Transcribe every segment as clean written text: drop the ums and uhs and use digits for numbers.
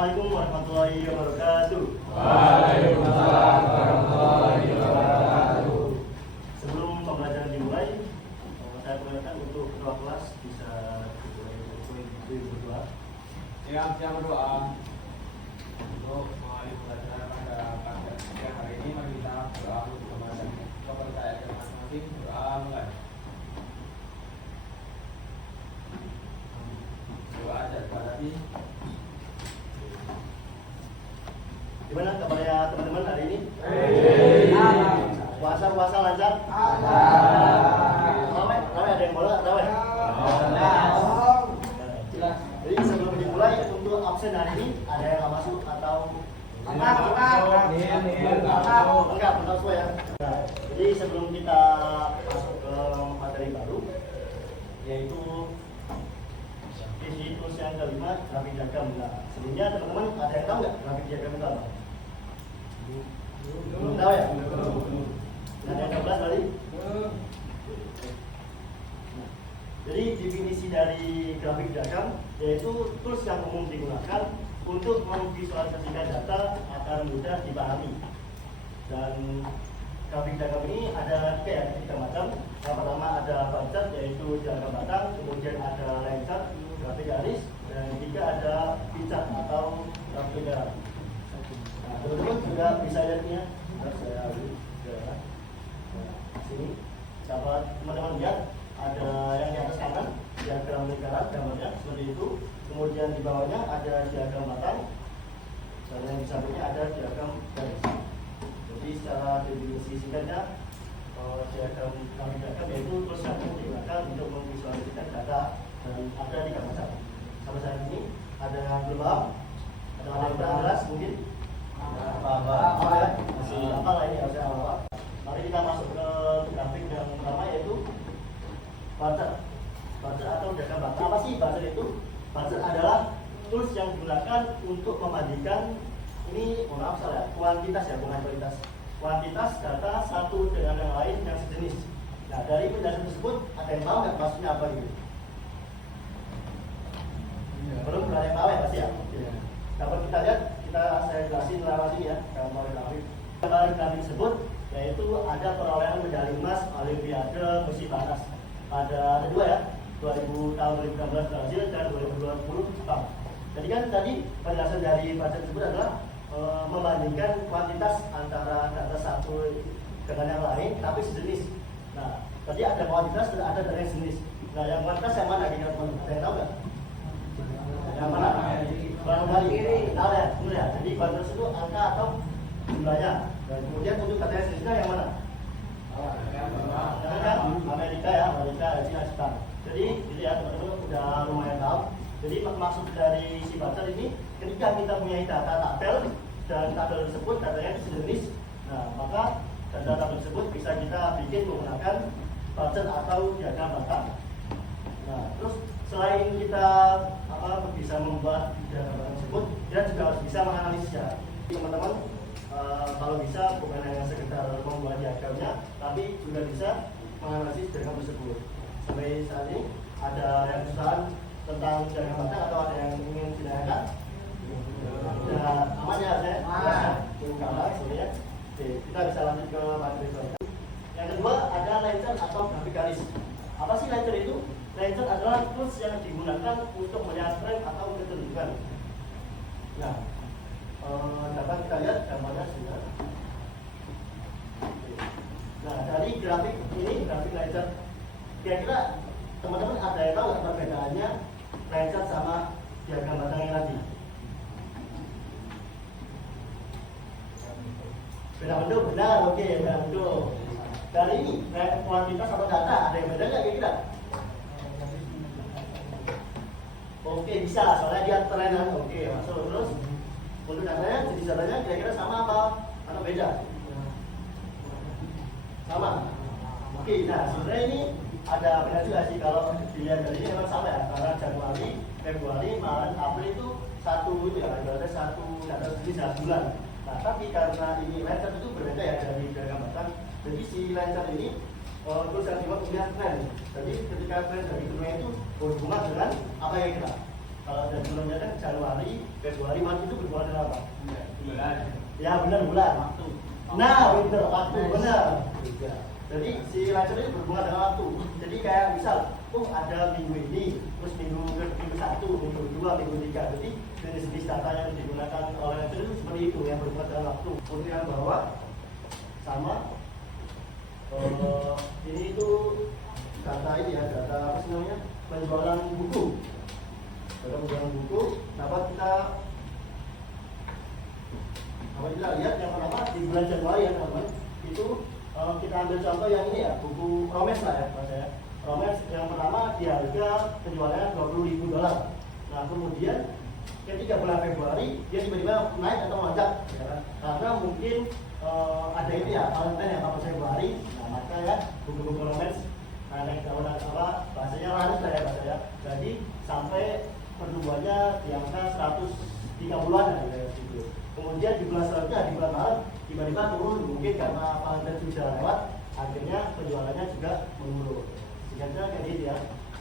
Assalamualaikum warahmatullahi wabarakatuh. Waalaikumsalam warahmatullahi wabarakatuh. Sebelum pembelajaran dimulai, saya perkenalkan untuk ketua kelas bisa berdoa. Siap berdoa. Untuk mulai pembelajaran pada siang hari ini, mari kita berdoa untuk pembelajaran kepercayaan masing-masing. Doa mulai. Doa aja tadi. Gimana kabarnya teman-teman hari ini? Puasa lancar? Ramai ada yang bola? Ramai? Jadi sebelum dimulai untuk absen hari ini ada yang nggak masuk atau enggak semua ya. Nah, jadi sebelum kita masuk ke materi baru, yaitu di situs yang kelima grafik diagram. Nah, sebelumnya teman-teman ada yang tahu nggak grafik diagram itu apa? Belum tahu ya? Ada yang 12 tadi? Jadi definisi dari grafik diagram yaitu tools yang umum digunakan untuk memvisualisasikan data agar mudah dipahami. Dan grafik diagram ini ada tiga macam. Yang pertama ada bar chart yaitu diagram batang, kemudian ada line chart, grafik garis, dan yang ketiga ada pie chart atau grafik garis. Nah, teman-teman juga bisa lihat ini ya. Saya sini. Dapat teman-teman lihat ada yang di atas kanan diagram lingkaran gambarnya seperti itu. Kemudian di bawahnya ada diagram batang, dan yang di sampingnya ada diagram garis. Jadi secara definisi singkatnya, diagram yaitu terus yang digunakan untuk memvisualisasikan data dan ada tiga macam. Sampai saat ini ada yang belum paham, ada yang kurang jelas mungkin. Masih apa lah ini harusnya awal. Mari kita masuk ke grafik yang pertama yaitu bar chart. Bar chart atau diagram batang. Apa sih bar chart itu? Bar chart adalah tools yang digunakan untuk membandingkan ini, mohon maaf salah, kuantitas ya, bukan kualitas. Kuantitas data satu dengan yang lain yang sejenis. Nah, dari penjelasan tersebut ada yang tahu nggak maksudnya apa gitu? Belum ada yang tahu ya pasti ya. Dapat kita lihat, saya jelasin lewat ini ya, gambar grafik. Gambar grafik tersebut yaitu ada perolehan medali emas Olimpiade musim panas. Ada dua ya, tahun 2016 Brazil dan 2020 Jepang. Jadi kan tadi penjelasan dari baca tersebut adalah membandingkan kuantitas antara data satu dengan yang lain tapi sejenis. Nah, tadi ada kuantitas dan ada dari sejenis. Nah, yang kuantitas yang mana kira-kira teman-teman? Ada yang tahu nggak? Yang mana? Barangkali tahu ya, benar ya. Jadi kuantitas itu angka atau jumlahnya. Dan kemudian untuk data sejenisnya yang mana? Amerika ya, China, Jepang. Jadi gitu ya teman-teman udah lumayan tahu. Jadi maksud dari si bar chart ini ketika kita punya data tabel dan tabel tersebut datanya sejenis, nah maka data tabel tersebut bisa kita bikin menggunakan bar chart atau diagram batang. Nah terus selain kita bisa membuat diagram batang tersebut, kita juga harus bisa menganalisisnya. Teman-teman kalau bisa bukan hanya sekedar membuat diagramnya, tapi juga bisa menganalisis diagram tersebut. Sampai saat ini ada yang kesusahan tentang diagram batang atau ada yang ingin ditanyakan? Ya, aman ya saya? Aman sebenarnya. Oke, kita bisa lanjut ke materi selanjutnya. Yang kedua ada line chart atau grafik garis. Apa sih line chart itu? Line chart adalah tools yang digunakan untuk melihat tren atau kecenderungan. Nah, dapat kita lihat gambarnya sudah. Nah, dari grafik ini, grafik line chart, kira-kira teman-teman ada yang tahu nggak perbedaannya line chart sama diagram batang yang tadi? Beda bentuk, benar, oke, beda bentuk. Dari ini, kuantitas atau data, ada yang beda nggak kira-kira? Oke, bisa, soalnya dia trenan, oke, masuk. Terus untuk datanya, jenis datanya kira-kira sama apa? Atau beda? Sama? Oke, nah sebenarnya ini ada benar juga sih kalau dilihat dari ini memang sama ya. Karena Januari, Februari, Maret, April itu satu itu ya, berarti satu data satu bulan. Nah, tapi karena ini line chart itu berbeda ya dari diagram batang. Jadi si line chart ini terus yang dibuat punya tren. Jadi ketika tren dari dunia itu berhubungan dengan apa yang kita. Kalau dari bulannya kan Januari, Februari, Maret itu berhubungan dengan apa? Bulan. Ya benar, bulan. Waktu. Nah, benar, waktu, Nice. benar. Jadi si lancar ini berhubungan dengan waktu. Jadi kayak misal, ada minggu ini, terus minggu 1, minggu 2, minggu 3. Jadi jenis-jenis data yang digunakan oleh lancar itu seperti itu yang berhubungan dengan waktu. Untuk yang bawah sama ini itu data ini ya, data apa sih namanya? Penjualan buku. Data penjualan buku dapat kita lihat yang pertama di bulan Januari ya teman-teman, itu kita ambil contoh yang ini ya, buku romance lah ya Mas ya. Romance yang pertama di harga penjualannya $20.000. Nah kemudian ketika bulan Februari dia tiba-tiba naik atau melonjak ya kan? Karena mungkin ada ini ya Valentine yang 14 Februari. Nah maka ya buku-buku romance naik tahun apa bahasanya laris lah ya bahasanya. Jadi sampai pertumbuhannya di angka 130-an ya gitu. Kemudian di bulan selanjutnya di bulan Maret tiba-tiba turun, mungkin karena Valentine sudah lewat, akhirnya penjualannya juga menurun. Sehingga kayak gitu ya.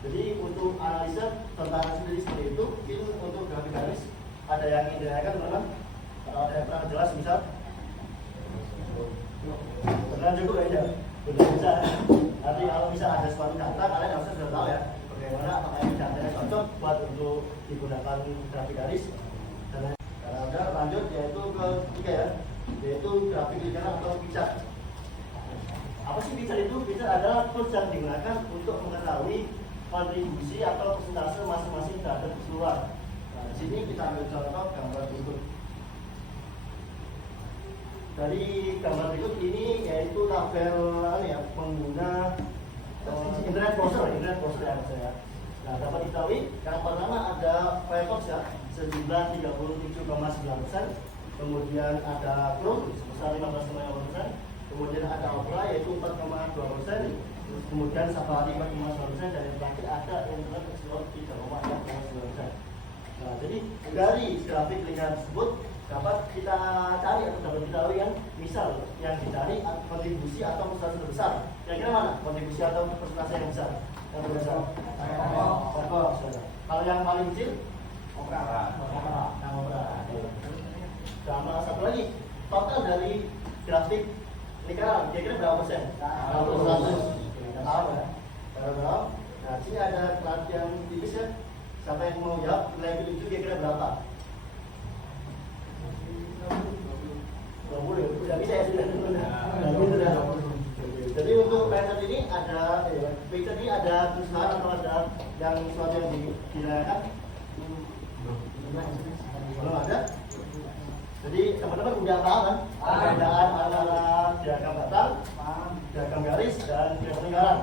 Jadi untuk analisa tentang sendiri seperti itu untuk grafik garis ada yang idealkan teman-teman? Kalau ada yang pernah jelas misal? Beneran cukup kayaknya? Bener bisa. Nanti kalau bisa ada suatu data kalian harusnya sudah tahu ya bagaimana apakah ini datanya cocok buat untuk digunakan grafik garis. Dan ada lanjut yaitu ke ketiga ya, yaitu grafik lingkaran atau picture. Apa sih picture itu? Picture adalah tools yang digunakan untuk mengetahui kontribusi atau persentase masing-masing terhadap keseluruhan. Nah, di sini kita ambil contoh gambar berikut. Dari gambar berikut ini yaitu tabel ya, pengguna internet browser ya saya. Nah, dapat diketahui yang pertama ada Firefox ya, sejumlah 37,9%, kemudian ada Chrome sebesar 15,5%, kemudian ada Opera yaitu 4,2%, kemudian Safari 4,9%, dan yang terakhir ada Internet Explorer 3,4%. Nah, jadi dari grafik lingkaran tersebut dapat kita cari atau dapat kita tahu yang misal yang dicari kontribusi atau persentase terbesar. Kira-kira mana kontribusi atau persentase yang besar? Yang terbesar? Kalau yang paling kecil? Opera. Sama satu lagi, total dari grafik lingkaran kira-kira berapa persen? 100. Tahu ya? Tahu. Nah, sini ada pelatihan tipis ya. Siapa yang mau jawab nilai itu kira-kira berapa? 20, udah bisa ya sudah. Jadi untuk method ini ada picture ini ada tulisan atau ada yang sesuatu yang digunakan? Belum ada. Jadi teman-teman udah paham kan? Perbedaan antara diagram batang, diagram garis, dan diagram lingkaran.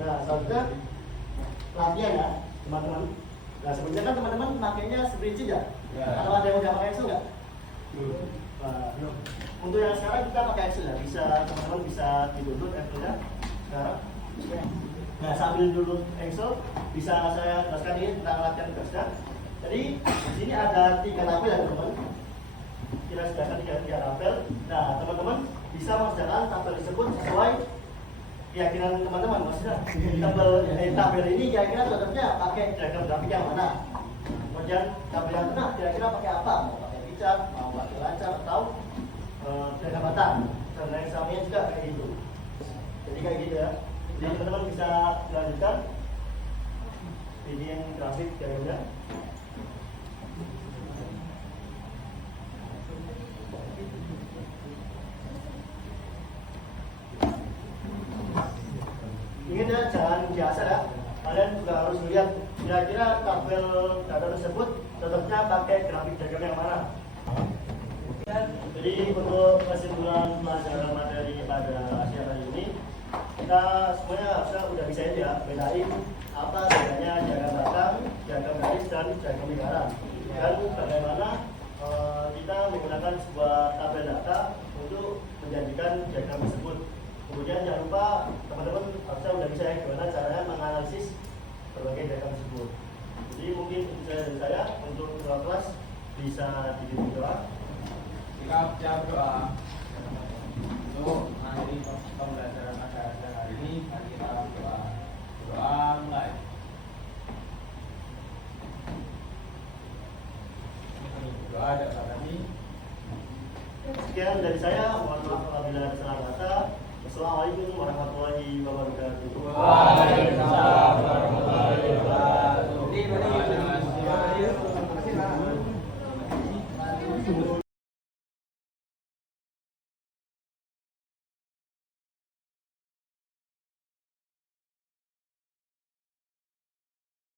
Nah, selanjutnya latihan ya teman-teman. Nah sebenarnya kan teman-teman makainya spreadsheet ya? Atau ada yang udah pakai Excel nggak? Nah, untuk yang sekarang kita pakai Excel ya, bisa teman-teman bisa di-download Excelnya sekarang. Nah sambil download Excel bisa saya jelaskan ini tentang latihan tugasnya. Jadi di sini ada 3 tabel ya teman-teman. Kita sediakan 3 tabel. Nah teman-teman bisa mengerjakan tabel tersebut sesuai keyakinan teman-teman. Maksudnya tabel ini kira-kira cocoknya pakai diagram grafik yang mana? Kemudian tabel yang tengah kira-kira pakai apa? Mau pakai picture, mau pakai lancar atau diagram batang? Dan lain sebagainya juga kayak gitu. Jadi kayak gitu ya. Jadi teman-teman bisa lanjutkan bikin grafik diagramnya. Ingat ya, jangan biasa ya. Kalian juga harus melihat kira-kira tabel data tersebut cocoknya pakai grafik diagram yang mana. Jadi untuk kesimpulan pelajaran materi pada siang hari ini, kita semuanya harusnya udah bisa ya bedain apa bedanya diagram batang, diagram garis, dan diagram lingkaran. Dan bagaimana kita menggunakan sebuah tabel data untuk menjadikan diagram tersebut. Kemudian jangan lupa teman-teman harusnya udah bisa ya gimana caranya menganalisis berbagai diagram tersebut. Jadi mungkin itu saja dari saya untuk kelas bisa dibimbing doa. Sikap jawab doa untuk mengakhiri pembelajaran pada hari ini. Mari kita berdoa. Doa mulai. ada kami. Sekian dari saya, mohon maaf apabila ada salah kata. Wassalamualaikum warahmatullahi wabarakatuh. Waalaikumsalam.